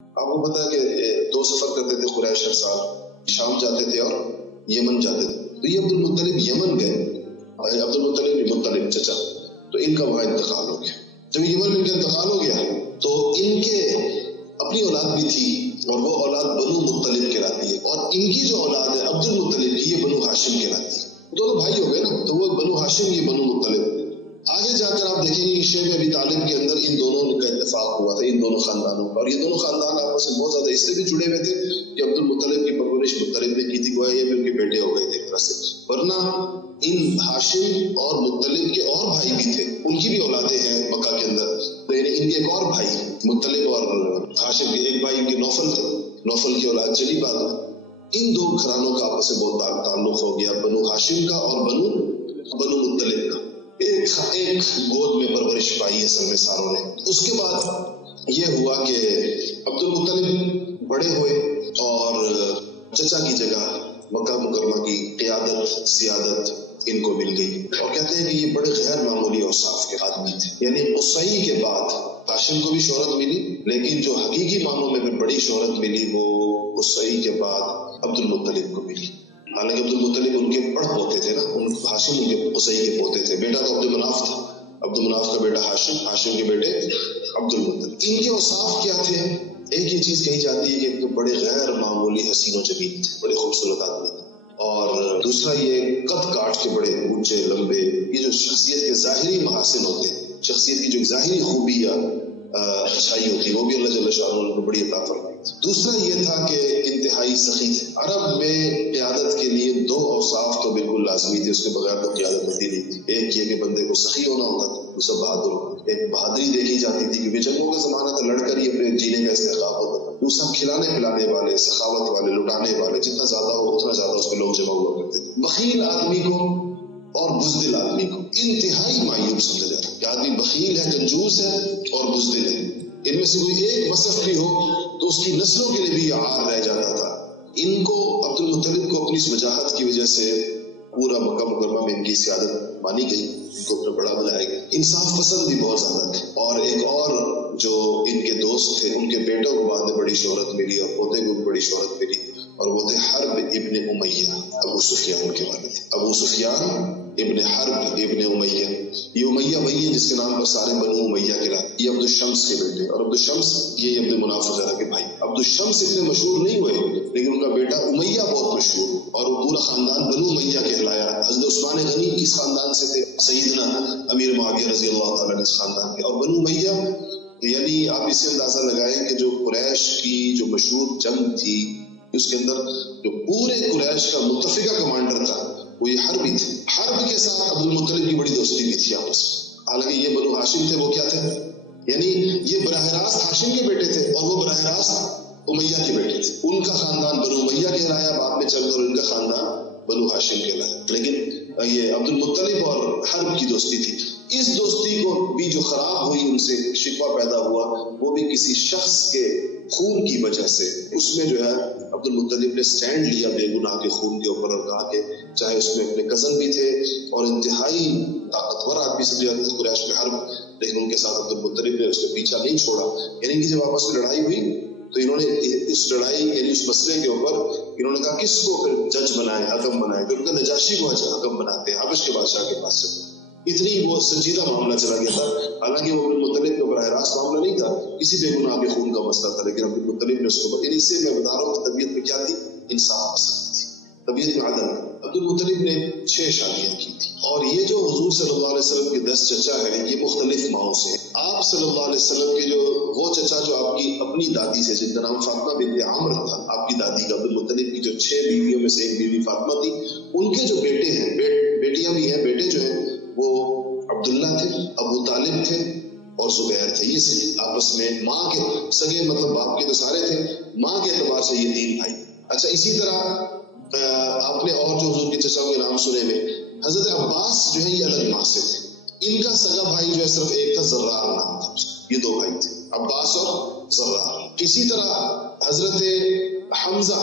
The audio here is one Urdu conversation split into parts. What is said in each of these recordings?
آپ کو پتا ہے کہ 2 سفر کرتے تھے قریش ہر سال، شام جاتے تھے اور یمن جاتے تھے. تو یہ عبد المطلب یمن گئے، عبد المطلب مطلب چچا، تو ان کا وہاں انتقال ہو گیا. جب یمن میں ان کا انتقال ہو گیا تو ان کے اپنی اولاد بھی تھی اور وہ اولاد بنو مطلب کہلاتی ہے، اور ان کی جو اولاد ہے عبد المطلب کی یہ بنو ہاشم کہلاتی ہے. دونوں بھائی ہو گئے نا، تو وہ بنو ہاشم یہ بنو مطلب. آگے جا کر آپ دیکھیں گے شیب ابی طالب کے اندر ان دونوں کا اتفاق ہوا تھا، ان دونوں خاندانوں کا، اور یہ دونوں خاندان آپس میں بہت زیادہ اس سے بھی جڑے ہوئے تھے کہ عبد المطلب کی پرورش مطلب نے کی تھی، گویا یہ بھی ان کے بیٹے ہو گئے تھے ایک طرح سے. ورنہ ان ہاشم اور مطلب کے اور بھائی بھی تھے، ان کی بھی اولادیں ہیں مکہ کے اندر. تو یعنی ان کے ایک اور بھائی مطلب اور ہاشم کے ایک بھائی ان کے نوفل تھے، نوفل کی اولاد چلی بات. ان دو گھرانوں کا آپس میں بہت تعلق ہو گیا، بنو ہاشم کا اور بنو مطلب کا. ایک گود میں پرورش پائی اصل میں ساروں نے. اس کے بعد یہ ہوا کہ عبد المطلب بڑے ہوئے اور چچا کی جگہ مکہ مکرمہ کی قیادت سیادت ان کو مل گئی. اور کہتے ہیں کہ یہ بڑے غیر معمولی اوصاف کے آدمی تھے. یعنی قصی کے بعد ہاشم کو بھی شہرت ملی، لیکن جو حقیقی معنوں میں پھر بڑی شہرت ملی وہ قصی کے بعد عبد المطلب کو ملی. حالانکہ عبد المطلب ان کے بڑ پوتے تھے نا، ہاشم ان کے قصی کے پوتے تھے. بیٹا تو عبد مناف تھا، عبد مناف کا بیٹا ہاشم، ہاشم کے بیٹے عبد المطلب. ان کے اوصاف کیا تھے؟ ایک یہ چیز کہی جاتی ہے کہ بڑے غیر معمولی حسین و جمیل تھے، بڑے خوبصورت آدمی تھے. اور دوسرا یہ قد کاٹ کے بڑے اونچے لمبے، یہ جو شخصیت کے ظاہری محاسن ہوتے ہیں، شخصیت کی جو ظاہری خوبی یا اچھائی ہوتی ہے وہ بھی اللہ جل شانہ کو بڑی عطا فرمائی. دوسرا یہ تھا کہ انتہائی سخی تھے. عرب میں قیادت کے لیے 2 اوصاف تو بالکل لازمی تھے، اس کے بغیر تو قیادت ہوتی نہیں تھی. ایک یہ کہ بندے کو سخی ہونا ہوتا تھا، دوسرا بہادر ہونا. ایک بہادری دیکھی جاتی تھی کیونکہ جنگوں کا زمانہ تھا، لڑ کر ہی اپنے جینے کا استحقاق ہوتا تھا. دوسرا کھلانے پلانے والے، سخاوت والے، لٹانے والے، جتنا زیادہ ہو اتنا زیادہ اس پہ لوگ جمع ہوا کرتے تھے. بخیل آدمی کو اور بزدل آدمی کو انتہائی معیوب سمجھا جاتا ہے کہ آدمی بخیل ہے، کنجوس ہے اور بزدل ہے. ان میں سے کوئی ایک وصف بھی ہو تو اس کی نسلوں کے لیے بھی عار رہ جاتا تھا. ان کو عبد المطلب کو اپنی اس وجاہت کی وجہ سے پورا مکہ مکرمہ میں ان کی سیادت مانی گئی، ان کو اپنا بڑا بنایا گیا. انصاف پسند بھی بہت زیادہ تھے. اور ایک اور جو ان کے دوست تھے، ان کے بیٹوں کو بعد میں بڑی شہرت ملی اور پوتے کو بھی بڑی شہرت ملی، اور وہ تھے حرب ابن امیہ. ابو سفیان کے والد تھے، ابو سفیان ابن حرب ابن امیہ. یہ امیہ وہی ہے جس کے نام پر سارے بنو امیہ کہلاتے. یہ عبد الشمس کے بیٹے، اور عبد الشمس یہ عبد مناف وغیرہ کے بھائی. عبد الشمس اتنے مشہور نہیں ہوئے لیکن ان کا بیٹا امیہ بہت مشہور، اور وہ پورا خاندان بنو امیہ کہلایا. حضرت عثمان غنی اس خاندان سے تھے، سیدنا امیر معاویہ رضی اللہ تعالیٰ نے اس خاندان کے. اور بنو امیہ یعنی آپ اس سے اندازہ لگائیں کہ جو قریش کی جو مشہور جنگ تھی اس کے اندر جو پورے قریش کا متفقہ کمانڈر تھا وہ یہ حرب ہی تھے. حرب کے ساتھ عبد المطلب کی بڑی دوستی بھی تھی آپس میں. حالانکہ یہ بنو ہاشم تھے، وہ کیا تھے؟ یعنی یہ براہ راست ہاشم کے بیٹے تھے اور وہ براہ راست امیہ کے بیٹے تھے. ان کا خاندان بنو امیہ کہلایا، بعد میں چل کر ان کا خاندان بنو ہاشم کہلایا. لیکن یہ عبد المطلب اور حرب کی دوستی تھی. اس دوستی کو بھی جو خراب ہوئی، ان سے شکوہ پیدا ہوا، وہ بھی کسی شخص کے خون کی وجہ سے. اس میں جو ہے عبد المطلب نے سٹینڈ لیا بے گناہ کے خون کے اوپر اور کہا کہ چاہے اس میں اپنے کزن بھی تھے اور انتہائی طاقتور آدمی سمجھے جاتے تھے قریش میں حرب، لیکن ان کے ساتھ عبد المطلب نے اس کا پیچھا نہیں چھوڑا. یعنی کہ جب آپس میں لڑائی ہوئی تو انہوں نے اس لڑائی یعنی اس مسئلے کے اوپر انہوں نے کہا کس کو پھر جج بنائے، حکم بنائے. تو ان کا نجاشی کو حکم بناتے ہیں حبش کے بادشاہ کے پاس سے. اتنی وہ سنجیدہ معاملہ چلا گیا تھا. حالانکہ وہ عبد المطلب کا براہ راست معاملہ نہیں تھا، کسی بے گناہ کے خون کا مسئلہ تھا، لیکن عبد المطلب نے اس کو یعنی اس سے میں بتا رہا ہوں کہ طبیعت میں کیا تھی؟ انصاف پسند تھی، طبیعت میں عدل. عبد المطلب نے 6 شادیاں کی تھی. اور یہ جو حضور صلی اللہ علیہ وسلم کے 10 چچا ہیں یہ مختلف ماؤں سے ہیں. آپ صلی اللہ علیہ وسلم کے جو وہ چچا جو آپ کی اپنی دادی سے، جن کا نام فاطمہ بنت عمر تھا، آپ کی دادی کا، عبد المطلب کی جو 6 بیویوں میں سے ایک بیوی فاطمہ تھی، ان کے جو بیٹے ہیں، بیٹیاں بھی ہیں، بیٹے جو ہیں وہ عبداللہ تھے، ابو طالب تھے اور زبیر تھے. یہ آپس میں ماں کے سگے، مطلب باپ کے تو سارے تھے، ماں کے اعتبار سے یہ 3 بھائی. اچھا، اسی طرح آپ نے اور جو حضور کے چچاؤں کے نام سنے میں حضرت عباس جو ہے یہ الگ ماں سے تھے. ان کا سگا بھائی جو ہے صرف ایک تھا، زرار نام تھا. یہ 2 بھائی تھے، عباس اور زرار. اسی طرح حضرت حمزہ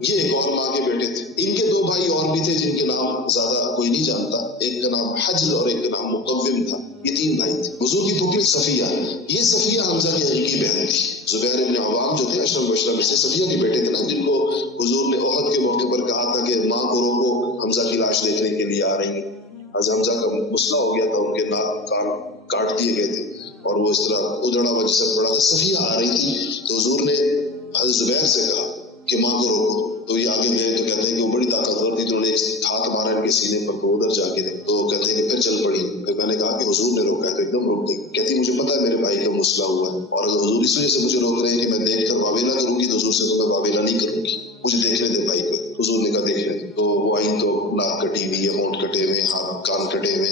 یہ ایک اور ماں کے بیٹے تھے. ان کے 2 بھائی اور بھی تھے جن کے نام زیادہ کوئی نہیں جانتا. ایک کا نام حجل اور ایک کا نام مقوم تھا. یہ 3 بھائی تھے. حضور کی پھوپھی صفیہ، یہ صفیہ حمزہ کی حقیقی بہن تھی. زبیر ابن عوام جو تھے اشرم مبشرہ میں سے صفیہ کے بیٹے تھے نا، جن کو حضور نے احد کے موقع پر کہا تھا کہ ماں کو روکو، حمزہ کی لاش دیکھنے کے لیے آ رہی ہیں. آج حمزہ کا مسئلہ ہو گیا تھا، ان کے ناک کان کاٹ دیے گئے تھے اور وہ اس طرح اجڑا ہوا جسم پڑا تھا. صفیہ آ رہی تھی تو حضور نے حضرت زبیر سے کہا کہ ماں کو روکو. تو یہ آگے گئے تو کہتے ہیں کہ وہ بڑی طاقتور تھی، تو انہوں نے ہاتھ مارا ان کے سینے پر، تو ادھر جا کے تو کہتے ہیں کہ پھر چل پڑی. پھر میں نے کہا کہ حضور نے روکا ہے تو ایک دم روک دی. کہتی مجھے پتا ہے میرے بھائی کا مسئلہ ہوا ہے، اور اگر حضور اس وجہ سے مجھے روک رہے ہیں کہ میں دیکھ کر واویلا کروں گی تو حضور سے تو میں واویلا نہیں کروں گی، مجھے دیکھنے دے بھائی کو. حضور نے کہا دیکھ لیں. تو وہ آئی تو ناک کٹی ہوئی ہے، ہونٹ کٹے ہوئے، ہاتھ کان کٹے ہوئے،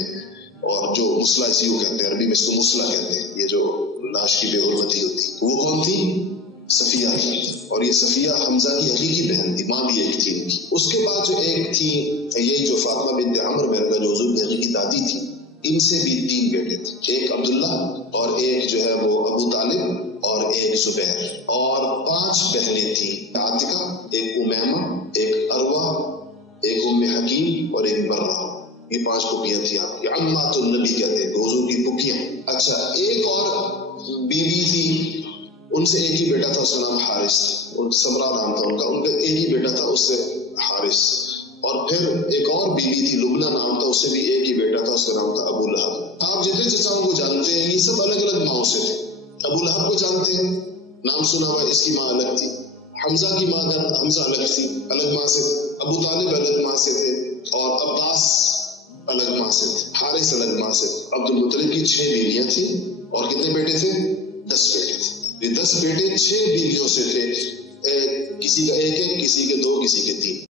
اور جو مسئلہ اسی کو کہتے ہیں، عربی میں اس کو مسئلہ کہتے ہیں، یہ جو لاش کی بے حرمتی ہوتی. وہ کون تھی؟ صفیہ تھی. اور یہ صفیہ حمزہ کی حقیقی بہن تھی، ماں بھی ایک تھی ان کی. اس کے بعد جو ایک تھی یہی جو فاطمہ بنت عمر بہن کا جو حضور کی حقیقی دادی تھی، ان سے بھی 3 بیٹے تھے. ایک عبداللہ اور ایک جو ہے وہ ابو طالب اور ایک زبیر. اور 5 بہنیں تھیں، عاتقہ، ایک امیمہ، ایک عروہ، ایک ام حکیم اور ایک برہ. یہ 5 پھوپھیاں تھیں. آپ کی عمات النبی کہتے ہیں، حضور کی پھوپھیاں. اچھا، ایک اور بیوی تھی، ان سے ایک ہی بیٹا تھا، اس کا نام حارث. سمرا نام تھا ان کا ایک ہی بیٹا تھا، اس سے حارث. اور پھر ایک اور بیوی تھی، لبنہ نام تھا، اس سے بھی ایک ہی بیٹا تھا، اس کا نام تھا ابو لہب. آپ جتنے چچاؤں کو جانتے ہیں یہ سب الگ الگ ماؤں سے تھے. ابو لہب کو جانتے ہیں، نام سنا ہوا، اس کی ماں الگ تھی. حمزہ کی ماں حمزہ الگ تھی، الگ ماں سے. ابو طالب الگ ماں سے تھے، اور عباس الگ ماں سے تھے. حارث الگ ماں سے. عبد المطلب کی 6 بیویاں تھیں، اور کتنے بیٹے تھے؟ 10 بیٹے تھے. یہ 10 بیٹے 6 بیویوں سے تھے. کسی کا 1 1، کسی کے 2، کسی کے 3.